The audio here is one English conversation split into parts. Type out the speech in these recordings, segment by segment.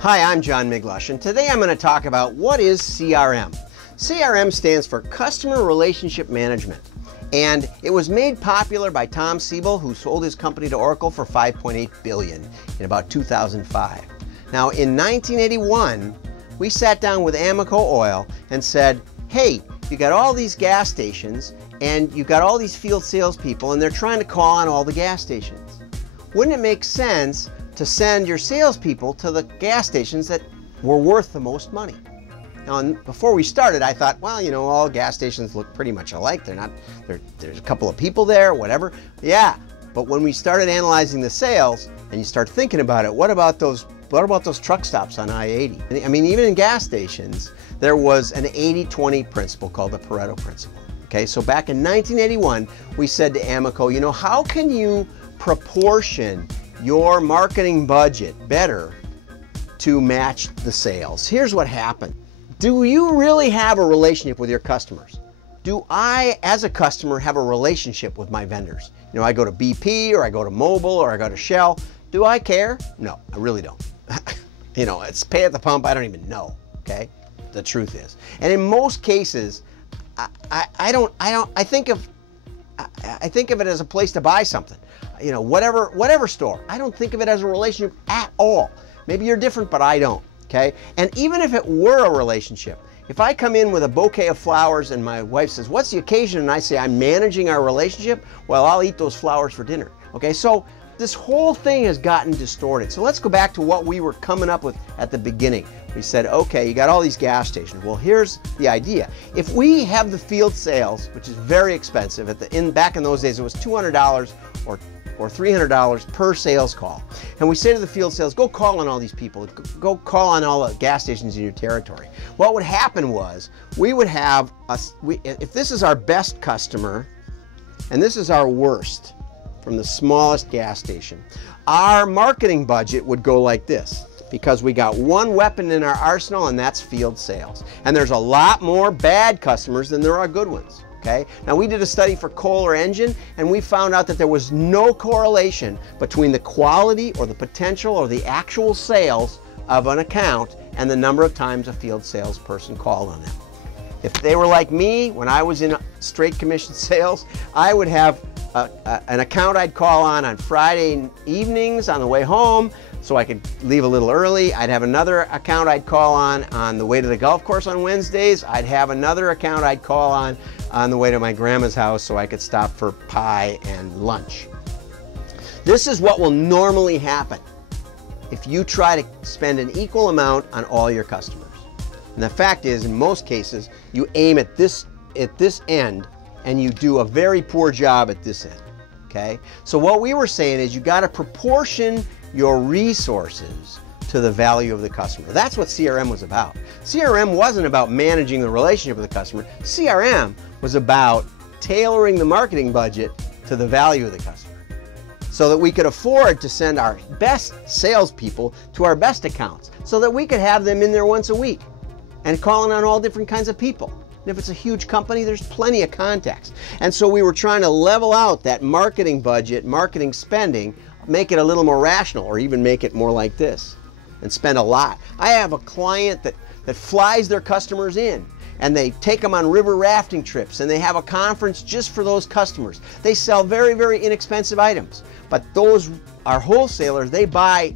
Hi, I'm John Miglush, and today I'm going to talk about what is CRM. CRM stands for Customer Relationship Management, and it was made popular by Tom Siebel, who sold his company to Oracle for $5.8 billion in about 2005. Now, in 1981, we sat down with Amoco Oil and said, hey, you got all these gas stations, and you got all these field salespeople, and they're trying to call on all the gas stations. Wouldn't it make sense to send your salespeople to the gas stations that were worth the most money? Now, before we started, I thought, well, you know, all gas stations look pretty much alike. There's a couple of people there, whatever. Yeah, but when we started analyzing the sales and you start thinking about it, what about those truck stops on I-80? I mean, even in gas stations, there was an 80-20 principle called the Pareto principle. Okay, so back in 1981, we said to Amoco, you know, how can you proportion your marketing budget better to match the sales? Here's what happened. Do you really have a relationship with your customers? Do I, as a customer, have a relationship with my vendors? You know, I go to BP or I go to Mobil or I go to Shell. Do I care? No, I really don't. You know, it's pay at the pump, I don't even know, okay? The truth is. And in most cases, I think of it as a place to buy something. You know, whatever store. I don't think of it as a relationship at all. Maybe you're different, but I don't, okay? And even if it were a relationship, if I come in with a bouquet of flowers and my wife says, what's the occasion? And I say, I'm managing our relationship, well, I'll eat those flowers for dinner, okay? So this whole thing has gotten distorted. So let's go back to what we were coming up with at the beginning. We said, okay, you got all these gas stations. Well, here's the idea. If we have the field sales, which is very expensive, back in those days it was $200 or $300 per sales call. And we say to the field sales, go call on all these people, go call on all the gas stations in your territory. What would happen was, we would have, if this is our best customer, and this is our worst, from the smallest gas station, our marketing budget would go like this, because we got one weapon in our arsenal, and that's field sales. And there's a lot more bad customers than there are good ones. Okay? Now, we did a study for Kohler Engine, and we found out that there was no correlation between the quality or the potential or the actual sales of an account and the number of times a field salesperson called on them. If they were like me, when I was in straight commission sales, I would have an account I'd call on Friday evenings on the way home, so I could leave a little early. I'd have another account I'd call on the way to the golf course on Wednesdays. I'd have another account I'd call on the way to my grandma's house so I could stop for pie and lunch. This is what will normally happen if you try to spend an equal amount on all your customers. And the fact is, in most cases, you aim at this end and you do a very poor job at this end. Okay? So what we were saying is you got to proportion your resources to the value of the customer. That's what CRM was about. CRM wasn't about managing the relationship with the customer. CRM was about tailoring the marketing budget to the value of the customer, so that we could afford to send our best salespeople to our best accounts, so that we could have them in there once a week and calling on all different kinds of people. And if it's a huge company, there's plenty of contacts. And so we were trying to level out that marketing budget, marketing spending, make it a little more rational, or even make it more like this and spend a lot. I have a client that flies their customers in, and they take them on river rafting trips, and they have a conference just for those customers. They sell very, very inexpensive items, but those are wholesalers. They buy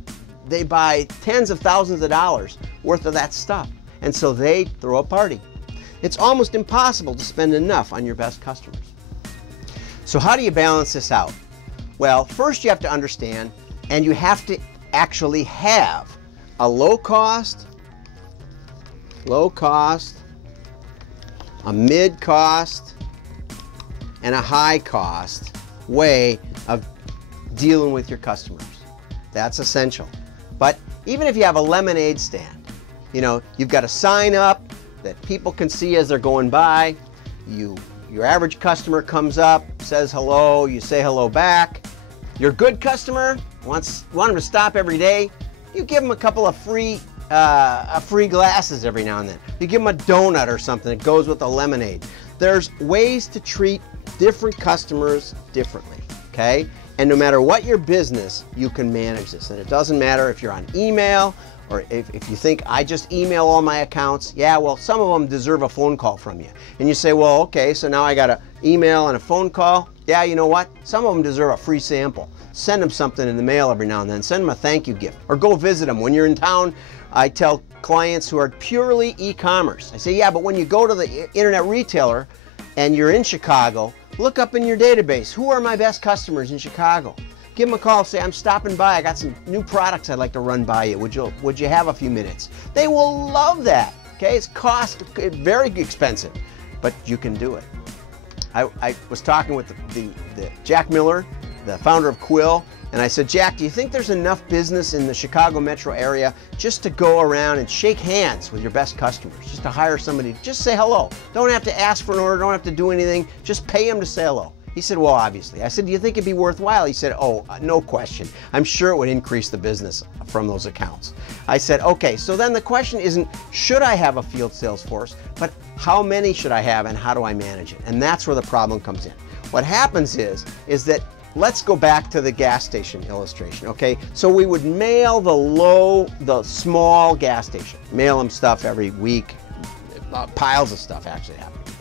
tens of thousands of dollars worth of that stuff, and so they throw a party. It's almost impossible to spend enough on your best customers. So how do you balance this out? Well, first you have to understand, and you have to actually have a low cost, a mid cost, and a high cost way of dealing with your customers. That's essential. But even if you have a lemonade stand, you know, you've got a sign up that people can see as they're going by. Your average customer comes up, says hello, you say hello back. Your good customer want them to stop every day. You give them a couple of free glasses every now and then. You give them a donut or something that goes with the lemonade. There's ways to treat different customers differently, okay? And no matter what your business, you can manage this. And it doesn't matter if you're on email or if you think I just email all my accounts. Yeah, well, some of them deserve a phone call from you. And you say, well, okay, so now I got an email and a phone call. Yeah, you know what? Some of them deserve a free sample. Send them something in the mail every now and then. Send them a thank you gift or go visit them. When you're in town, I tell clients who are purely e-commerce, I say, yeah, but when you go to the internet retailer and you're in Chicago, look up in your database, who are my best customers in Chicago? Give them a call, say, I'm stopping by, I got some new products I'd like to run by you. Would you have a few minutes? They will love that, okay? It's very expensive, but you can do it. I was talking with the Jack Miller, the founder of Quill, and I said, Jack, do you think there's enough business in the Chicago metro area just to go around and shake hands with your best customers, just to hire somebody, just say hello. Don't have to ask for an order, don't have to do anything, just pay them to say hello. He said, well, obviously. I said, do you think it'd be worthwhile? He said, oh, no question. I'm sure it would increase the business from those accounts. I said, okay, so then the question isn't, should I have a field sales force, but how many should I have and how do I manage it? And that's where the problem comes in. What happens is that let's go back to the gas station illustration, okay? So we would mail the small gas station, mail them stuff every week, piles of stuff actually happening.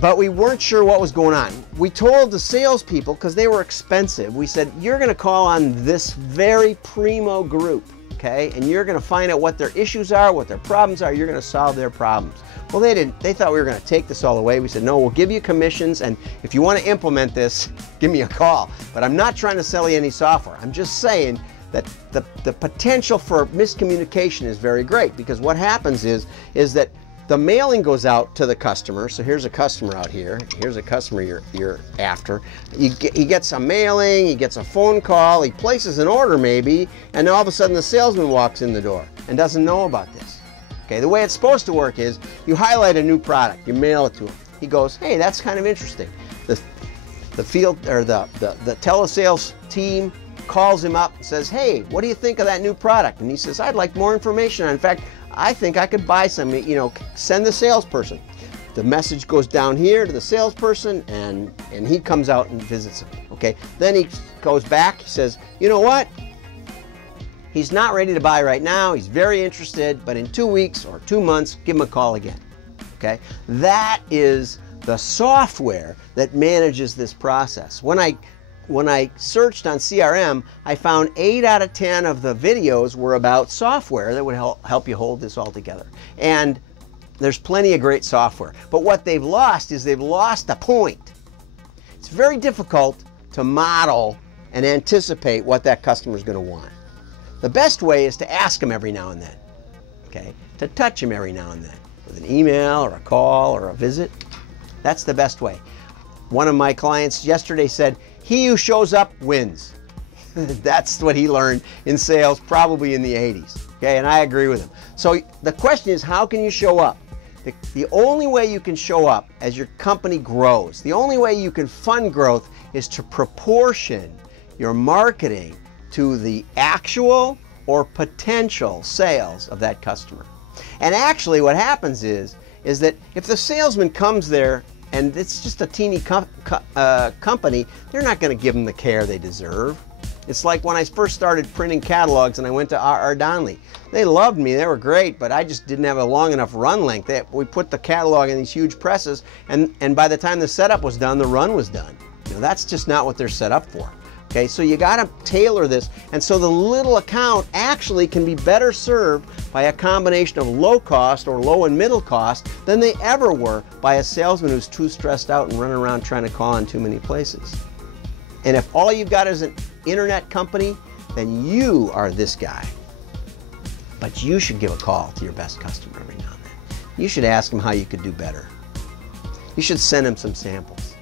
But we weren't sure what was going on. We told the salespeople, because they were expensive, we said, you're gonna call on this very primo group, okay? And you're gonna find out what their issues are, what their problems are, you're gonna solve their problems. Well, they didn't. They thought we were going to take this all away. We said, no, we'll give you commissions, and if you want to implement this, give me a call. But I'm not trying to sell you any software. I'm just saying that the potential for miscommunication is very great, because what happens is that the mailing goes out to the customer. So here's a customer out here. Here's a customer you're after. He gets a mailing, he gets a phone call, he places an order maybe, and then all of a sudden the salesman walks in the door and doesn't know about this. Okay, the way it's supposed to work is you highlight a new product, you mail it to him. He goes, hey, that's kind of interesting. The field or the telesales team calls him up and says, hey, what do you think of that new product? And he says, I'd like more information on it. In fact, I think I could buy some, send the salesperson. The message goes down here to the salesperson, and he comes out and visits him. Okay, then he goes back, he says, you know what? He's not ready to buy right now. He's very interested, but in 2 weeks or 2 months, give him a call again. Okay? That is the software that manages this process. When I searched on CRM, I found 8 out of 10 of the videos were about software that would help you hold this all together. And there's plenty of great software. But what they've lost is they've lost a point. It's very difficult to model and anticipate what that customer is going to want. The best way is to ask them every now and then, okay? To touch them every now and then with an email or a call or a visit. That's the best way. One of my clients yesterday said, he who shows up wins. That's what he learned in sales probably in the 80s, okay? And I agree with him. So the question is, how can you show up? The only way you can show up as your company grows, the only way you can fund growth is to proportion your marketing to the actual or potential sales of that customer. And actually what happens is that if the salesman comes there and it's just a teeny company, they're not going to give them the care they deserve. It's like when I first started printing catalogs and I went to R. Donnelley. They loved me, they were great, but I just didn't have a long enough run length. We put the catalog in these huge presses, and by the time the setup was done, the run was done. That's just not what they're set up for. Okay, so you got to tailor this, and so the little account actually can be better served by a combination of low cost or low and middle cost than they ever were by a salesman who's too stressed out and running around trying to call on too many places. And if all you've got is an internet company, then you are this guy. But you should give a call to your best customer every now and then. You should ask them how you could do better. You should send them some samples.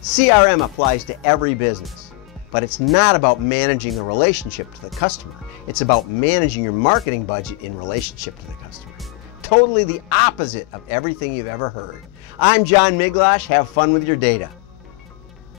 CRM applies to every business. But it's not about managing the relationship to the customer. It's about managing your marketing budget in relationship to the customer. Totally the opposite of everything you've ever heard. I'm John Miglash. Have fun with your data.